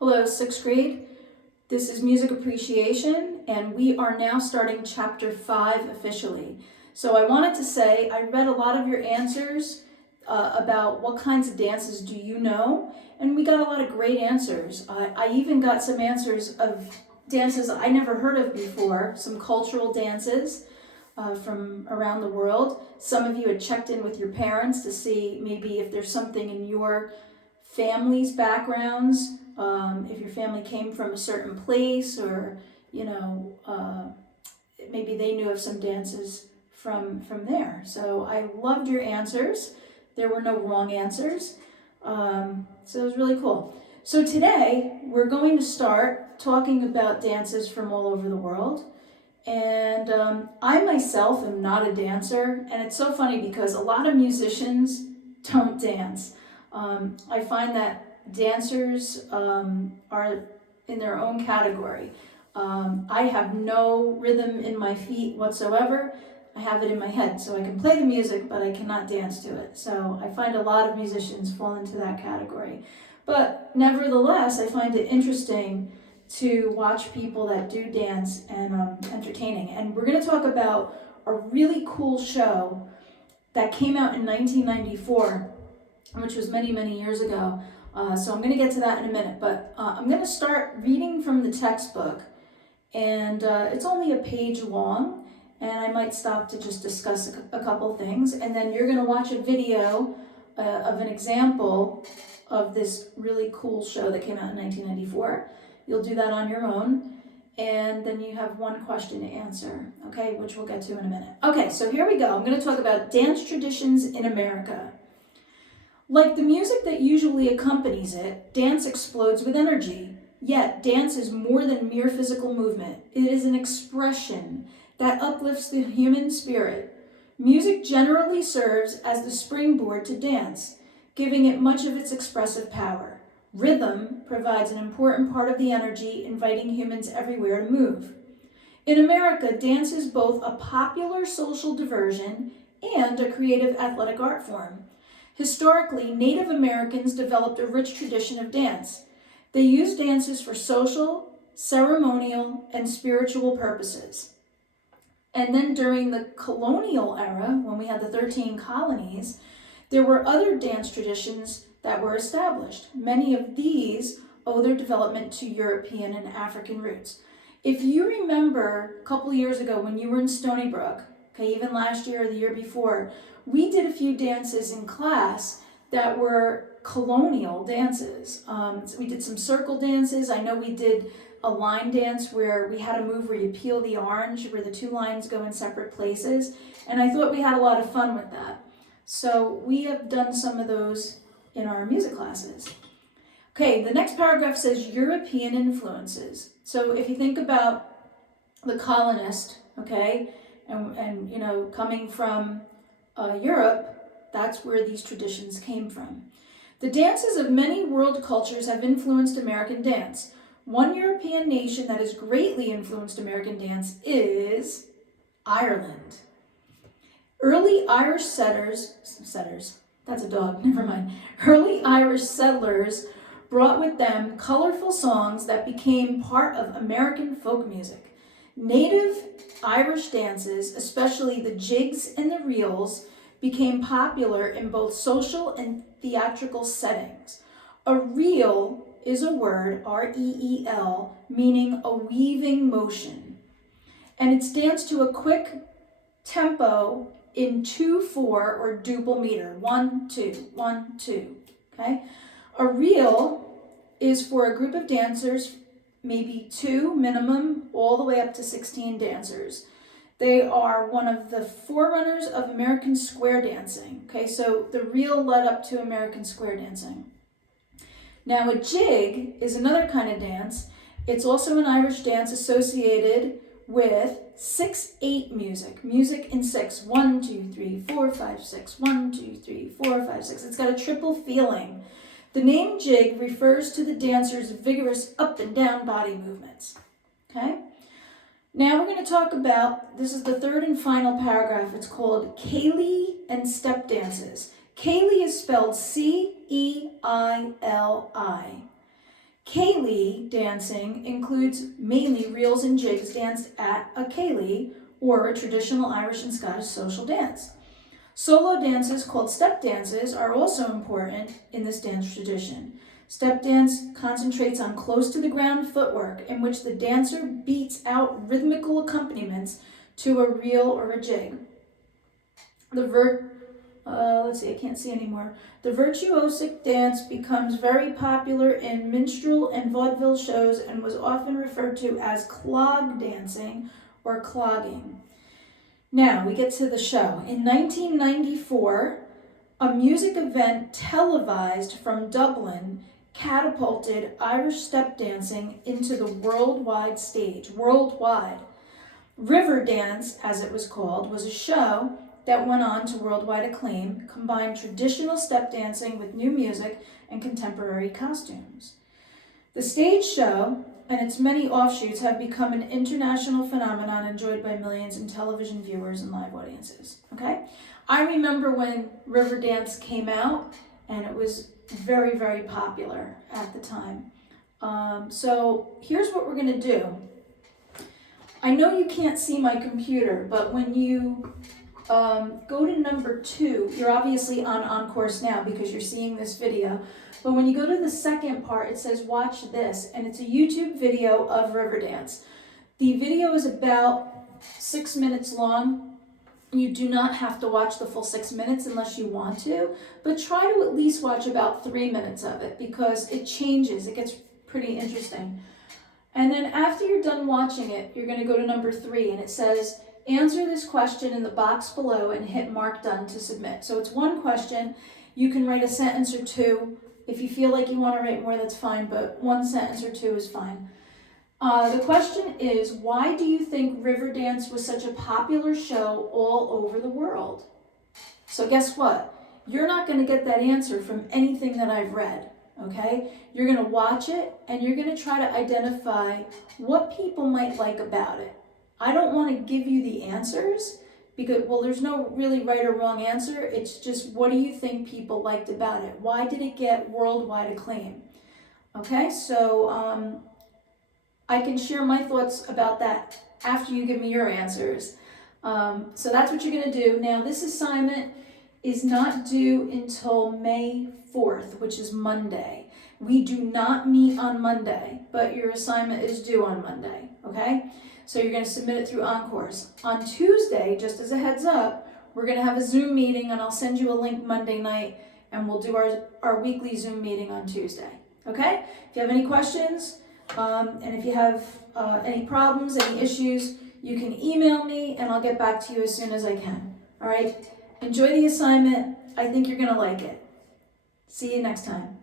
Hello, 6th grade. This is Music Appreciation, and we are now starting Chapter 5 officially. So I wanted to say, I read a lot of your answers about what kinds of dances do you know, and we got a lot of great answers. I even got some answers of dances I never heard of before, some cultural dances from around the world. Some of you had checked in with your parents to see maybe if there's something in your family's backgrounds, if your family came from a certain place, or maybe they knew of some dances from there. So I loved your answers. There were no wrong answers. So it was really cool. So today we're going to start talking about dances from all over the world. And I myself am not a dancer, and it's so funny because a lot of musicians don't dance. I find that dancers are in their own category. I have no rhythm in my feet whatsoever. I have it in my head, so I can play the music, but I cannot dance to it. So I find a lot of musicians fall into that category. But nevertheless, I find it interesting to watch people that do dance and entertaining. And we're going to talk about a really cool show that came out in 1994, which was many, many years ago. So I'm going to get to that in a minute, but I'm going to start reading from the textbook, and it's only a page long, and I might stop to just discuss a couple things, and then you're going to watch a video of an example of this really cool show that came out in 1994. You'll do that on your own, and then you have one question to answer, okay, which we'll get to in a minute. Okay, so here we go. I'm going to talk about dance traditions in America. Like the music that usually accompanies it, dance explodes with energy. Yet, dance is more than mere physical movement. It is an expression that uplifts the human spirit. Music generally serves as the springboard to dance, giving it much of its expressive power. Rhythm provides an important part of the energy, inviting humans everywhere to move. In America, dance is both a popular social diversion and a creative athletic art form. Historically, Native Americans developed a rich tradition of dance. They used dances for social, ceremonial, and spiritual purposes. And then during the colonial era, when we had the 13 colonies, there were other dance traditions that were established. Many of these owe their development to European and African roots. If you remember a couple years ago when you were in Stony Brook, okay, even last year or the year before, we did a few dances in class that were colonial dances. So we did some circle dances. I know we did a line dance where we had a move where you peel the orange, where the two lines go in separate places. And I thought we had a lot of fun with that. So we have done some of those in our music classes. Okay, the next paragraph says European influences. So if you think about the colonist, okay, and coming from Europe, that's where these traditions came from. The dances of many world cultures have influenced American dance. One European nation that has greatly influenced American dance is Ireland. Early Irish settlers, that's a dog, never mind. Early Irish settlers brought with them colorful songs that became part of American folk music. Native Irish dances, especially the jigs and the reels, became popular in both social and theatrical settings. A reel is a word, R-E-E-L, meaning a weaving motion. And it's danced to a quick tempo in 2/4 or duple meter, 1 2 1 2. Okay, a reel is for a group of dancers, maybe 2 minimum, all the way up to 16 dancers. They are one of the forerunners of American square dancing. Okay, so the reel led up to American square dancing. Now, a jig is another kind of dance. It's also an Irish dance associated with 6/8 music in 6. 1 2 3 4 5 6. 1 2 3 4 5 6. It's got a triple feeling. The name jig refers to the dancer's vigorous up and down body movements. Okay? Now we're going to talk about, this is the third and final paragraph. It's called Ceili and step dances. Ceili is spelled C-E-I-L-I. Ceili dancing includes mainly reels and jigs danced at a Ceili, or a traditional Irish and Scottish social dance. Solo dances called step dances are also important in this dance tradition. Step dance concentrates on close to the ground footwork in which the dancer beats out rhythmical accompaniments to a reel or a jig. I can't see anymore. The virtuosic dance becomes very popular in minstrel and vaudeville shows and was often referred to as clog dancing or clogging. Now we get to the show. In 1994, a music event televised from Dublin catapulted Irish step dancing into the worldwide stage. Worldwide. River Dance, as it was called, was a show that went on to worldwide acclaim, combined traditional step dancing with new music and contemporary costumes. The stage show and its many offshoots have become an international phenomenon enjoyed by millions in television viewers and live audiences. Okay? I remember when River Dance came out, and it was very, very popular at the time. So here's what we're going to do. I know you can't see my computer, but when you go to number 2, you're obviously on course now because you're seeing this video. But when you go to the second part, it says watch this, and it's a YouTube video of River Dance. The video is about 6 minutes long. You do not have to watch the full 6 minutes unless you want to, but try to at least watch about 3 minutes of it because it changes. It gets pretty interesting. And then after you're done watching it, you're going to go to number 3, and it says, answer this question in the box below and hit mark done to submit. So it's one question. You can write a sentence or two. If you feel like you want to write more, that's fine, but one sentence or two is fine. The question is, why do you think River Dance was such a popular show all over the world? So guess what? You're not going to get that answer from anything that I've read, okay? You're going to watch it, and you're going to try to identify what people might like about it. I don't want to give you the answers because, well, there's no really right or wrong answer. It's just, what do you think people liked about it? Why did it get worldwide acclaim? Okay, so I can share my thoughts about that after you give me your answers. So that's what you're going to do. Now, this assignment is not due until May 4th, which is Monday. We do not meet on Monday, but your assignment is due on Monday, okay? So you're going to submit it through OnCourse. On Tuesday, just as a heads up, we're going to have a Zoom meeting, and I'll send you a link Monday night, and we'll do our weekly Zoom meeting on Tuesday, okay? If you have any questions, and if you have any problems, any issues, you can email me, and I'll get back to you as soon as I can, all right? Enjoy the assignment. I think you're going to like it. See you next time.